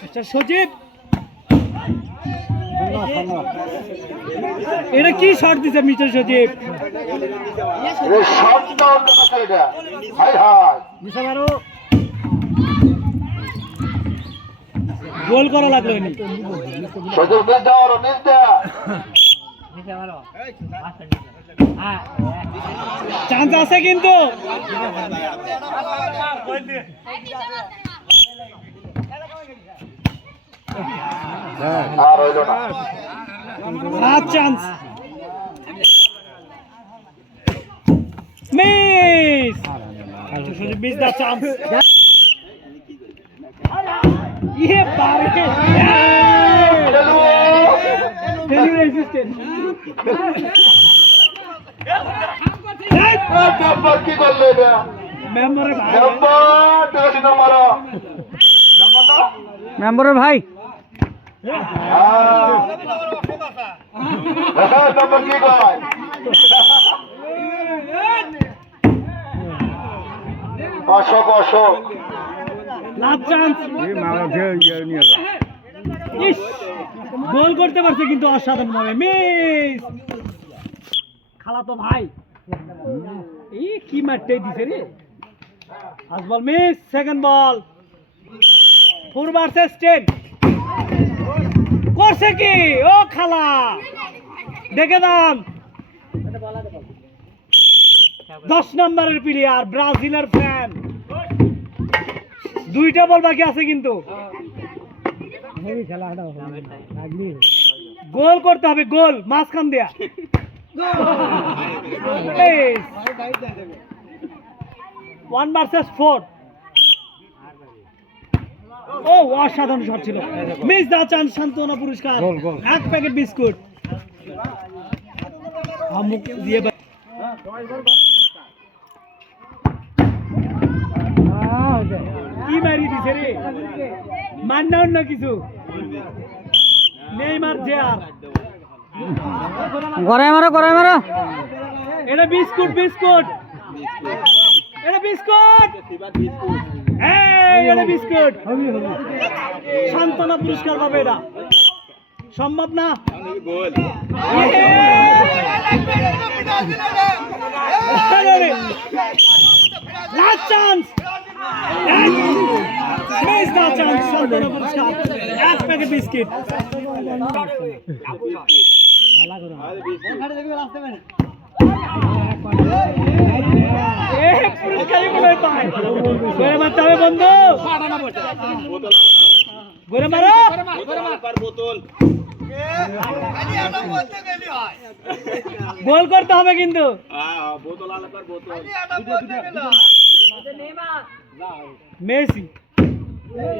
Mister সজীব, এটা কি shot দিছে মিস্টার সজীব? গোল করা লাগলো নি। চান্স আছে কিন্তু চান্স মিস, মিস দা চান্স। ये बारे মেম্বারের ভাই অশোক অশোক গোল করতে পারছে কিন্তু অসাধারণ ভাবে মিস। খালা তো ভাই এই কি মারতে দিছে রে। ফার্স্ট বল মিস, সেকেন্ড বল 4 ভার্সেস 10 করছে কি ও খালা দেখে দাম। 10 নম্বরের প্লেয়ার ব্রাজিলের ফ্যান, 2টা বল বাকি আছে কিন্তু গোল করতে হবে, গোল মাঝখান দেয়া। 1 ভার্সেস 4। ও অসাধারণ শট ছিল, মিস দা চান্স। সান্ত্বনা পুরস্কার 1 প্যাকেট বিস্কুট আমুক দিয়ে কি মারি দিছে রে, মান না অন্য কিছু নেইমার যে আর গড়াই মারো এটা বিস্কুট বিস্কুট এটা বিস্কুট এই এটা বিস্কুট। সান্ত্বনা পুরস্কার পাবে, এটা সম্ভব না। লাস্ট চান্স, মিস দা চান্স। সান্ত্বনা পুরস্কার 1 প্যাকেট বিস্কিট। মারতে হবে বন্ধু, ঘুরে মারো। গোল করতে হবে কিন্তু মেসি,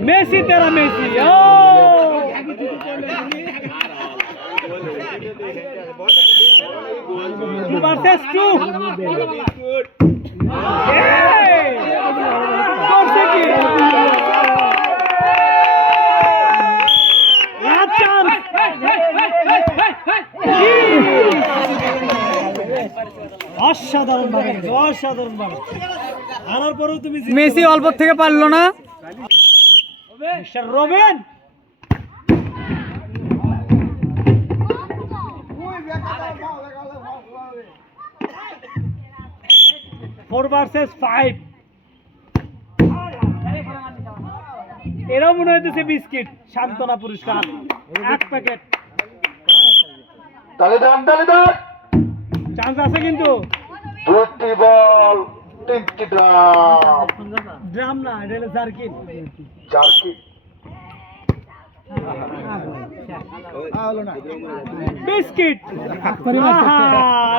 মেসি তেরা মেসি। ও ভার্সেস 2 করছে কি অসাধারণ ভাবে, অসাধারণ ভাবে আনার পরেও তুমি মেসি অল্প থেকে পারলো না। Robben 4 versus 5। এরাও মনে হইতেছে বিস্কিট। সান্ত্বনা পুরস্কার 1 প্যাকেট। চান্স আছে কিন্তু 2টি বল 3টি ড্রাম। ড্রাম না, এটা হলো জার্কিন। জার্কিন বিস্কিট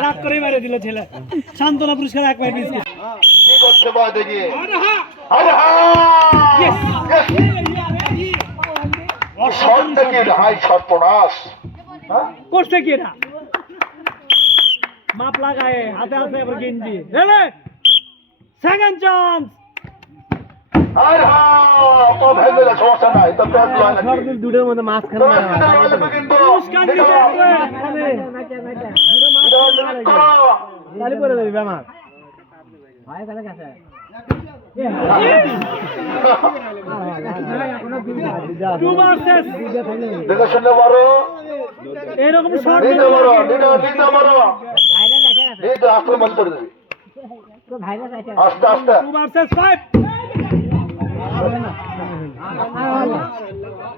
রাগ করে মারে দিল ছেলে। সান্ত্বনা পুরস্কার 1 প্যাকেট বিস্কিট। কি করতে পারে দেখি। করছে কি এটা, মাপ লাগায় হাতে আছে এবার গেঞ্জি। সেকেন্ড চান্স, সমস্যা নাই। দুটোর মধ্যে মাঝখানে টু ভার্সেস দেখে শুনে মারো, এরকম শট নিতে মারো, নিতে মারো, নিতে আক্রমণ করে দেবে। আস্তে আস্তে 2 ভার্সেস 5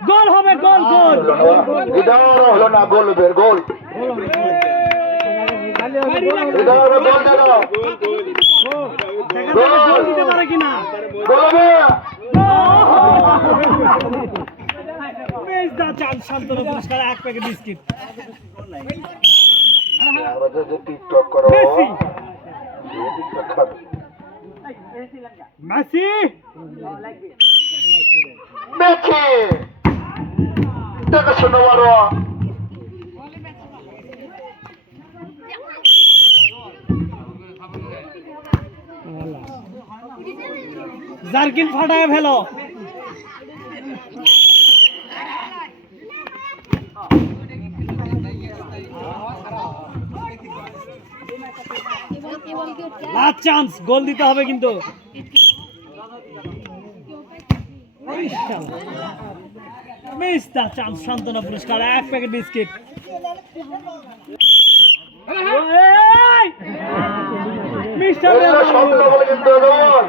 গোল হবে, গোল গোল। এটা হলো না, গোল বের গোল, এটা হলো গোল দেন, গোল দিতে পারে কিনা? গোল হবে। মেজ দা চান শান্তনু পুরস্কার 1 প্যাকেট বিস্কিট। আমরা যে টিকটক করো, মেসি টিকটক খাবে। মেসি মেসি দেখে শুনে মারো, জার্কিন ফাটায় ফেলো। লাস্ট চান্স, গোল দিতে হবে কিন্তু। মিস দা চান্স শান্তনু পুরস্কার 1 প্যাকেট বিস্কিট। মিস্টার এগুলো শব্দ বলে কিন্তু গোল।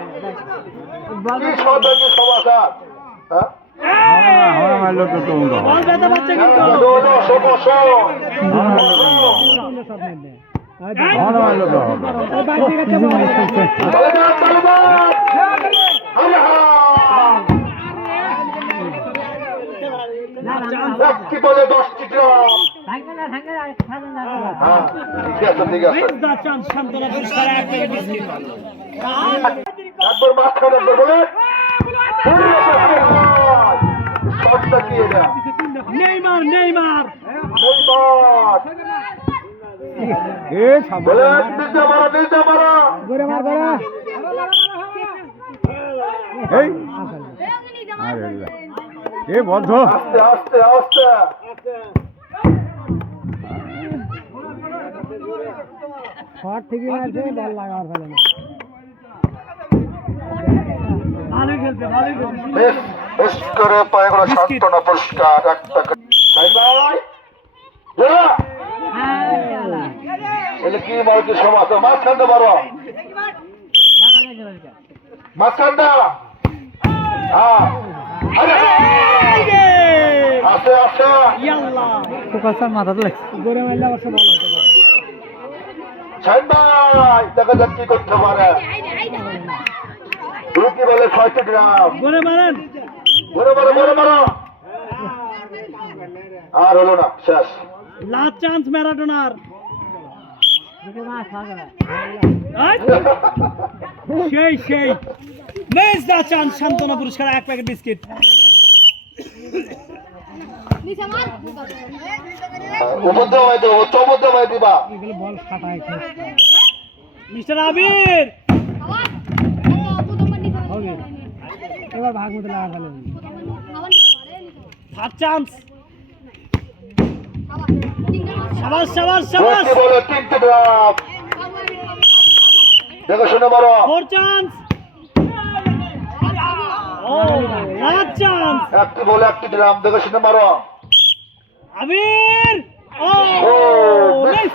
কি শব্দ, কি সমাচার, হ্যাঁ? বল ব্যথা পাচ্ছে কিন্তু। গোল, অশো, অশো। কি বলে 10টি গ্রাম। হ্যাঁ, ঠিক আছে, ঠিক আছে। মিস দা চান্স শান্তনু পুরস্কার 1 প্যাকেট বিস্কিট। একবার মাঝখানে একবার বলে শটটা কি এটা? Neymar Neymar Neymar. বলে নিতে মারো, নিতে মারো। বদ্ধ আস্তে আস্তে আস্তে। ভালোই খেলছে, ভালোই খেলছে। বেশ বেশ করে পায়ে করে সান্ত্বনা পুরস্কার 1 প্যাকেট। সাইন ভাই, যা। এলে কি মারো, কি সমাজ, মাঝখানটা মারো, মাঝখানটা। হ্যাঁ, আরে, এই রে! আস্তে আস্তে। ইয়াল্লাহ সাইন ভাই, দেখা যাক কি করতে পারে। তুই কি বলে 6টি গ্রাম। গোলে মারেন। বড় বড় বড় বড়। আর হলো না, শেষ। লাস্ট চান্স ম্যারাডোনার। আয়! সেই সেই মেজ দা চান্স শান্তনু পুরস্কার 1 প্যাকেট বিস্কিট। উপদ্রবাই দেবো, চমদ্রবাই দিবা। মিস্টার আবির ফার্স্ট চান্স। সাবাস সাবাস সাবাস। কি বলে 3টি গ্রাম। দেখো শুনে বড়। 4 চান্স। ও লাস্ট চান্স। একটি বলে 1টি গ্রাম। দেখো শুনে মারো। আবির ও মিস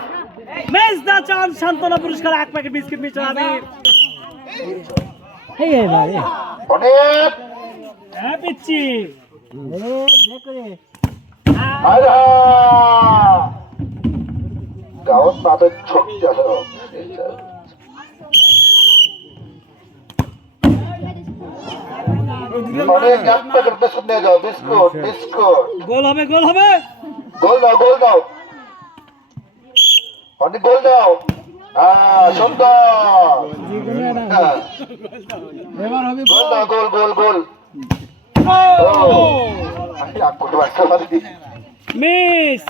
মিস দা চান্স শান্তনু পুরস্কার 1 প্যাকেট বিস্কিট মিস্টার আবির। অনেক। হ্যাঁ পিচ্ছি। আরে গাঁৱত তাদের শক্তি আছে। অনেক 1 প্যাকেট বিস্কুট নিয়ে যাও, বিস্কুট বিস্কুট। গোল হবে, গোল হবে। গোল দাও, গোল দাও, অনেক গোল দাও। হ্যাঁ, সুন্দর। হ্যাঁ। গোল দাও, গোল গোল গোল। মিস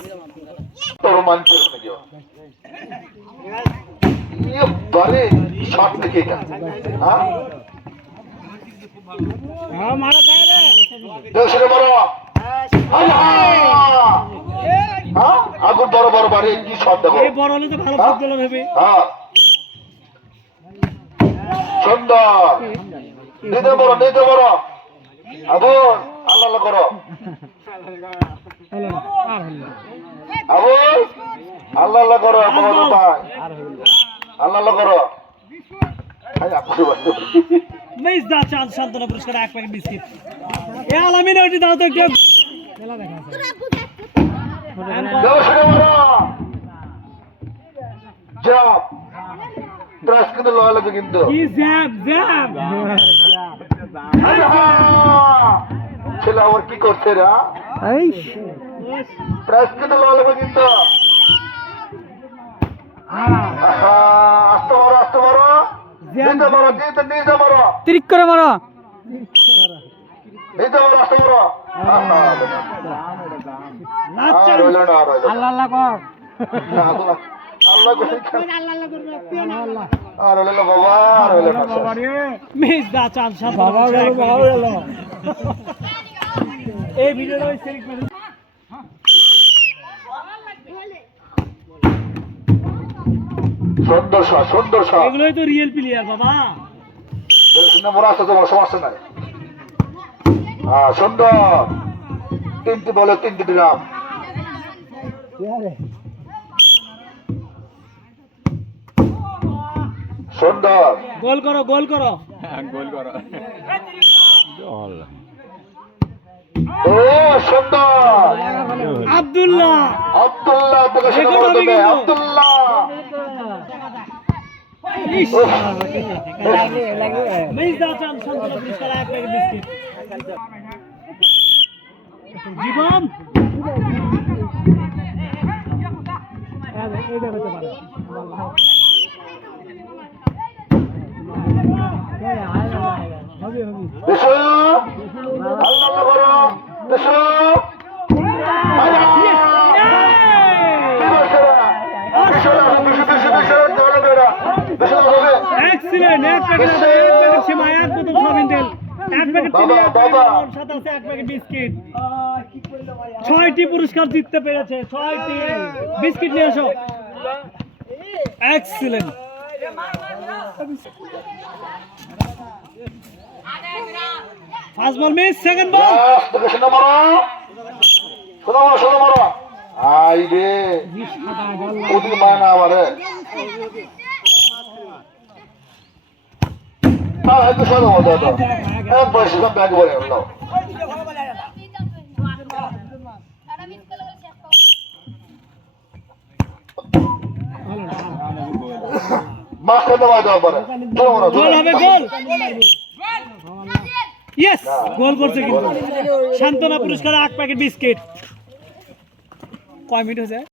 শট থেকে এটা, হ্যাঁ মারা চাই রে। দেড়শো বড়। আগুন বড় বড় বাড়ি, কি শট দেবো। এই বড় হলে তো ভালো ফুটবলার হবে। হ্যাঁ, সুন্দর। নিতে বড় আবু আল্লাহ আল্লাহ করো আবু আল্লাহ আল্লাহ করো আমাদের ভাই আল্লাহ আল্লাহ করো মিস দা চাঁদ সান্তনা পুরস্কার 1 প্যাকেট বিস্কিট এ আলামিন ওইটি দাও তো একটু খেলা দেখা আছে জাব ট্রাস কিন্তু লয় লাগবে কিন্তু কি জ্যাব ছেলে আবার কি করছে রা এই ট্রাস কিন্তু লয় লাগবে কিন্তু আস্তে মারো নিতে মারো ট্রিক করে মারো নিতে মারো আস্তে মারো নাচা আল্লাহ আল্লাহ কর আল্লাহ আর হলো বাবা আর হলো বাবা রে মিস দা চাঁদ সান্তনা বাবা গেল এই ভিডিওটা ওই সেলিক করে সুন্দর শট এগুলোই তো রিয়েল প্লেয়ার বাবা নম্বর আছে তোমার সমস্যা নাই সুন্দর 3টি বলে 3টি দিলাম সুন্দর গোল করো ও সুন্দর আব্দুল্লাহ তোকে শুরু করে দেবে আব্দুল্লাহ মিস দা চাঁদ সান্তনা পুরস্কার 1 প্যাকেট বিস্কিট জীবন দেশো আল্লাহ করো দেশো এক্সিলেন্ট এক প্যাকেট সীমা এক বোতল সয়াবিন তেল 1 প্যাকেট চিনি সাথে আছে 1 প্যাকেট বিস্কিট 6টি পুরস্কার জিততে পেরেছে 6টি বিস্কিট নিয়ে এসো excellent first ball miss second বল শোনো মারো আই রে ওদি মানা আমারে একটু শোনো দাদা একবার সেটা ব্যাগ বলে নাও মাছ খেতে পারো পারে গোল হবে গোল ইয়েস গোল করছে কিন্তু সান্তনা পুরস্কার 1 প্যাকেট বিস্কিট কয় মিনিট হয়েছে